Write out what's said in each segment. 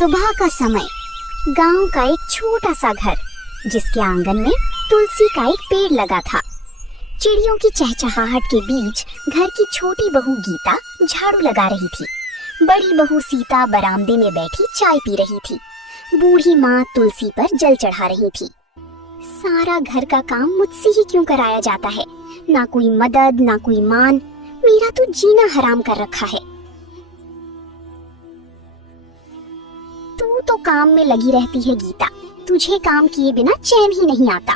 सुबह का समय, गांव का एक छोटा सा घर जिसके आंगन में तुलसी का एक पेड़ लगा था। चिड़ियों की चहचहाहट के बीच घर की छोटी बहू गीता झाड़ू लगा रही थी। बड़ी बहू सीता बरामदे में बैठी चाय पी रही थी। बूढ़ी माँ तुलसी पर जल चढ़ा रही थी। सारा घर का काम मुझसे ही क्यों कराया जाता है? ना कोई मदद, ना कोई मान। मेरा तो जीना हराम कर रखा है। तू तो काम में लगी रहती है गीता, तुझे काम किए बिना चैन ही नहीं आता।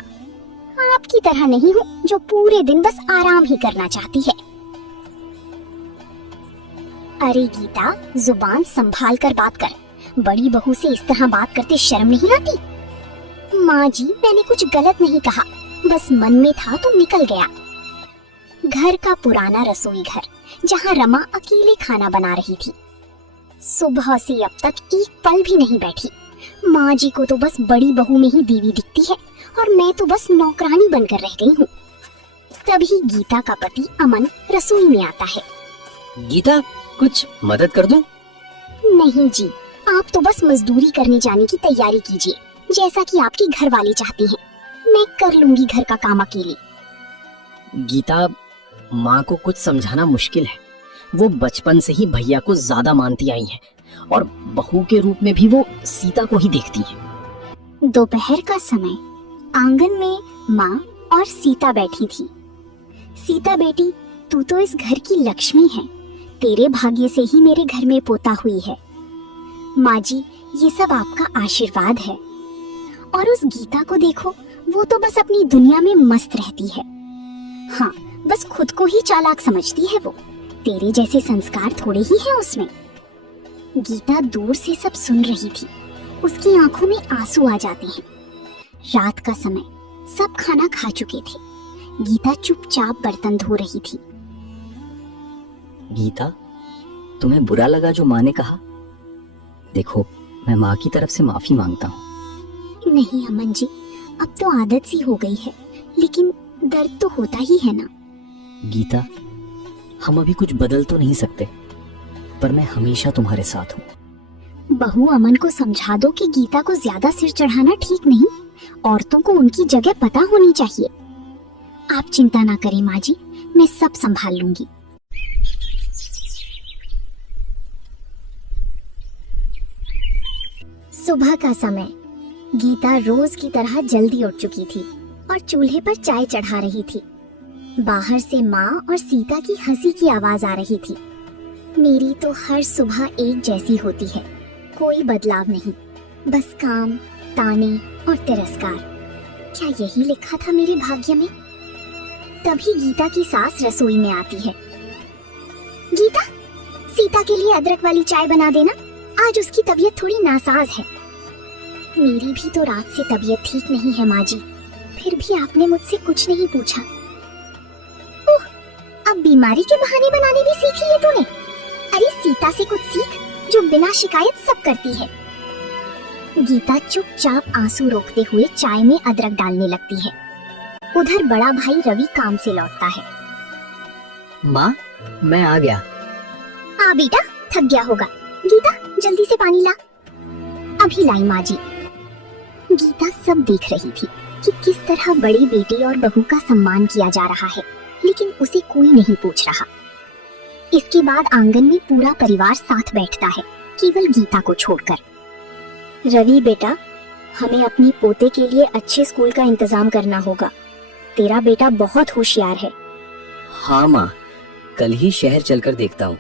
आपकी तरह नहीं हूँ जो पूरे दिन बस आराम ही करना चाहती है। अरे गीता, जुबान संभाल कर बात कर। बड़ी बहू से इस तरह बात करते शर्म नहीं आती? माँ जी, मैंने कुछ गलत नहीं कहा, बस मन में था तो निकल गया। घर का पुराना रसोई घर जहाँ रमा अकेले खाना बना रही थी। सुबह से अब तक एक पल भी नहीं बैठी। माँ जी को तो बस बड़ी बहू में ही देवी दिखती है और मैं तो बस नौकरानी बनकर रह गई हूँ। तभी गीता का पति अमन रसोई में आता है। गीता, कुछ मदद कर दूं? नहीं जी, आप तो बस मजदूरी करने जाने की तैयारी कीजिए, जैसा कि आपकी घरवाली चाहती हैं। मैं कर लूंगी घर का काम अकेले। गीता, माँ को कुछ समझाना मुश्किल है। वो बचपन से ही भैया को ज्यादा मानती आई हैं और बहू के रूप में भी वो सीता को ही देखती हैं। दोपहर का समय, आंगन में माँ और सीता बैठी थी। सीता बेटी, तू तो इस घर की लक्ष्मी है। तेरे भाग्य से ही मेरे घर में पोता हुई है। माँ जी, ये सब आपका आशीर्वाद है। और उस गीता को देखो, वो तो बस अपनी दुनिया में मस्त रहती है। हाँ, बस खुद को ही चालाक समझती है वो। तेरे जैसे संस्कार थोड़े ही हैं उसमें। गीता दूर से सब सुन रही थी। उसकी आंखों में आंसू आ जाते हैं। रात का समय, सब खाना खा चुके थे। गीता चुपचाप बर्तन धो रही थी। गीता, तुम्हें बुरा लगा जो माँ ने कहा? देखो, मैं माँ की तरफ से माफी मांगता हूँ। नहीं अमन जी, अब तो आदत सी हो गई है, लेकिन दर्द तो होता ही है ना। गीता, हम अभी कुछ बदल तो नहीं सकते, पर मैं हमेशा तुम्हारे साथ हूँ। बहू अमन को समझा दो कि गीता को ज्यादा सिर चढ़ाना ठीक नहीं। औरतों को उनकी जगह पता होनी चाहिए। आप चिंता ना करें माँ जी, मैं सब संभाल लूंगी। सुबह का समय, गीता रोज की तरह जल्दी उठ चुकी थी और चूल्हे पर चाय चढ़ा रही थी। बाहर से माँ और सीता की हंसी की आवाज आ रही थी। मेरी तो हर सुबह एक जैसी होती है, कोई बदलाव नहीं, बस काम, ताने और तिरस्कार। क्या यही लिखा था मेरे भाग्य में? तभी गीता की सास रसोई में आती है। गीता, सीता के लिए अदरक वाली चाय बना देना, आज उसकी तबीयत थोड़ी नासाज है। मेरी भी तो रात से तबीयत ठीक नहीं है माँ जी, फिर भी आपने मुझसे कुछ नहीं पूछा। ओह, अब बीमारी के बहाने बनाने भी सीख लिए तूने। अरे सीता से कुछ सीख, जो बिना शिकायत सब करती है। गीता चुपचाप आंसू रोकते हुए चाय में अदरक डालने लगती है। उधर बड़ा भाई रवि काम से लौटता है। माँ, मैं आ गया। आ बेटा, थक गया होगा। गीता, जल्दी से पानी ला। अभी लाई माँ जी। गीता सब देख रही थी कि किस तरह बड़ी बेटी और बहू का सम्मान किया जा रहा है, लेकिन उसे कोई नहीं पूछ रहा। इसके बाद आंगन में पूरा परिवार साथ बैठता है, केवल गीता को छोड़कर। रवि बेटा, हमें अपनी पोते के लिए अच्छे स्कूल का इंतजाम करना होगा। तेरा बेटा बहुत होशियार है। हाँ माँ, कल ही शहर चलकर देखता हूँ।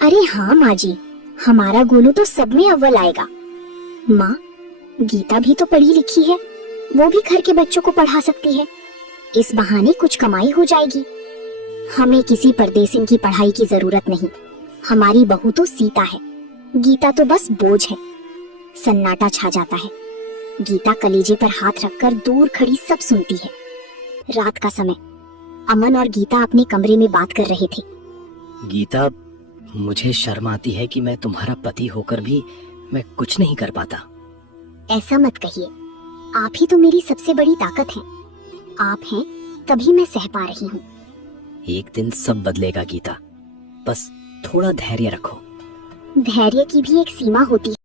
अरे हाँ माँ जी, हमारा गोलू तो सब में अव्वल आएगा। माँ, गीता भी तो पढ़ी लिखी है, वो भी घर के बच्चों को पढ़ा सकती है। इस बहाने कुछ कमाई हो जाएगी। हमें किसी परदेसी की पढ़ाई की जरूरत नहीं। हमारी बहू तो सीता है, गीता तो बस बोझ है। सन्नाटा छा जाता है। गीता कलेजे पर हाथ रखकर दूर खड़ी सब सुनती है। रात का समय, अमन और गीता अपने कमरे में बात कर रहे थे। गीता, मुझे शर्म आती है कि मैं तुम्हारा पति होकर भी मैं कुछ नहीं कर पाता। ऐसा मत कहिए, आप ही तो मेरी सबसे बड़ी ताकत हैं। आप हैं तभी मैं सह पा रही हूँ। एक दिन सब बदलेगा गीता, बस थोड़ा धैर्य रखो। धैर्य की भी एक सीमा होती है।